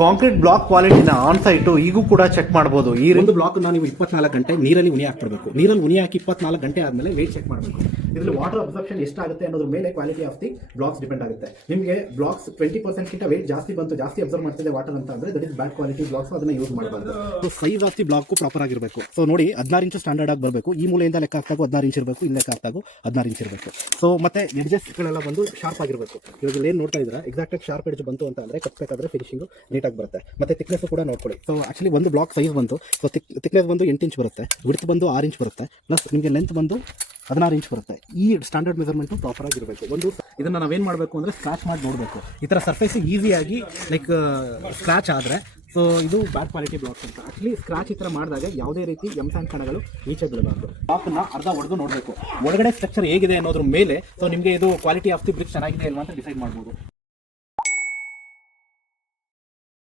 Concrete block ಕ್ವಾಲಿಟಿನ on site ಈಗೂ ಕೂಡ check ಮಾಡಬಹುದು. ಈ ಒಂದು ಬ್ಲಾಕ್ ನೀವು 24 ಗಂಟೆ ನೀರಲ್ಲಿ ಉನಿ ಹಾಕ್ಬಿಡಬೇಕು. ನೀರಲ್ಲಿ ಉನಿ ಹಾಕಿ 24 ಗಂಟೆ ಆದಮೇಲೆ ವೇಟ್ ಚೆಕ್ ಮಾಡಬೇಕು. ಇದರಲ್ಲಿ ವಾಟರ್ ಅಬ್ಸರ್ಪ್ಷನ್ ಎಷ್ಟಾಗುತ್ತೆ ಅನ್ನೋದ್ರ ಮೇಲೆ quality of the blocks depend ಆಗುತ್ತೆ. ನಿಮಗೆ ಬ್ಲಾಕ್ಸ್ 20% ಗಿಂತ ವೇಟ್ ಜಾಸ್ತಿ ಬಂತು, ಜಾಸ್ತಿ ಅಬ್ಸರ್ವ್ ಮಾಡ್ತಿದೆ ವಾಟರ್ ಅಂತ ಅಂದ್ರೆ that is bad quality blocks, ಅದನ್ನ ಯೂಸ್ ಮಾಡಬಾರ್ದು. So size of the block proper ಆಗಿರಬೇಕು. ಸೊ ನೋಡಿ 16 ಇಂಚು ಸ್ಟ್ಯಾಂಡರ್ಡ್ ಆಗಿ ಬರಬೇಕು. ಈ ಮೂಲೆಯಿಂದ ಲೆಕ್ಕ ಹಾಕ್ತಾಗೂ 16 ಇಂಚ್ ಇರಬೇಕು, ಇಲ್ಲಿ ಲೆಕ್ಕ ಹಾಕ್ತಾಗೂ 16 ಇಂಚ್ ಇರಬೇಕು. ಸೊ ಮತ್ತೆ ಎಡ್ಜಸ್ಗಳೆಲ್ಲ ಬಂದು ಶಾರ್ಪ್ ಆಗಿರಬೇಕು. ಇವಾಗ ಏನು ನೋಡ್ತಾ ಇದ್ದೀರಾ ಎಕ್ಸಾಕ್ಟ್ ಆಗಿ ಶಾರ್ಪ್ ಎಡ್ಜ್ ಬಂತು ಅಂತ ಅಂದ್ರೆ ಕಟ್ಟಬೇಕಾದ್ರೆ ಫಿನಿಶಿಂಗ್ ನೀಟಾಗಿ ಬರುತ್ತೆ. ಮತ್ತೆ ಥಿಕ್ನೆಸ್ ಕೂಡ ನೋಡ್ಕೊಳ್ಳಿ. ಸೊ ಆಕ್ಚುಲಿ ಒಂದು ಬ್ಲಾಕ್ ಸೈಜ್ ಬಂತು. ಸೊ ಥಿಕ್ನೆಸ್ ಬಂದು 8 ಇಂಚ್ ಬರುತ್ತೆ, ವಿಡ್ತ್ ಬಂದು 6 ಇಂಚ್ ಬರುತ್ತೆ, ಪ್ಲಸ್ ನಿಮಗೆ ಲೆಂತ್ ಬಂದು 16 ಇಂಚ್ ಬರುತ್ತೆ. ಈ ಸ್ಟ್ಯಾಂಡರ್ಡ್ ಮೆಜರ್ಮೆಂಟ್ ಪ್ರಾಪರ್ ಆಗಿರಬೇಕು. ಒಂದು ಇದನ್ನ ನಾವೇನು ಮಾಡಬೇಕು ಅಂದರೆ ಸ್ಕ್ರಾಚ್ ಮಾಡಿ ನೋಡಬೇಕು. ಈ ಥರ ಸರ್ಫೇಸ್ ಈಸಿಯಾಗಿ ಲೈಕ್ ಸ್ಕ್ರಾಚ್ ಆದರೆ ಸೊ ಇದು ಬ್ಯಾಡ್ ಕ್ವಾಲಿಟಿ ಬ್ಲಾಕ್ಸ್ ಅಂತ. ಆಕ್ಚುಲಿ ಸ್ಕ್ರಾಚ್ ಈ ಥರ ಮಾಡಿದಾಗ ಯಾವುದೇ ರೀತಿ ಎಂಸಾನ್ ಕಣಗಳು ಈಚೆ ಬೀಳಬಾರ್ದು. ಬ್ಲಾಕ್ನ ಅರ್ಧ ಹೊಡೆದು ನೋಡಬೇಕು, ಒಳಗಡೆ ಸ್ಟ್ರಕ್ಚರ್ ಹೇಗಿದೆ ಅನ್ನೋದ್ರ ಮೇಲೆ ಸೊ ನಿಮಗೆ ಇದು ಕ್ವಾಲಿಟಿ ಆಫ್ ದಿ ಬ್ರಿಕ್ ಚೆನ್ನಾಗಿದೆ ಅಲ್ವಾ ಅಂತ ಡಿಸೈಡ್ ಮಾಡ್ಬೋದು.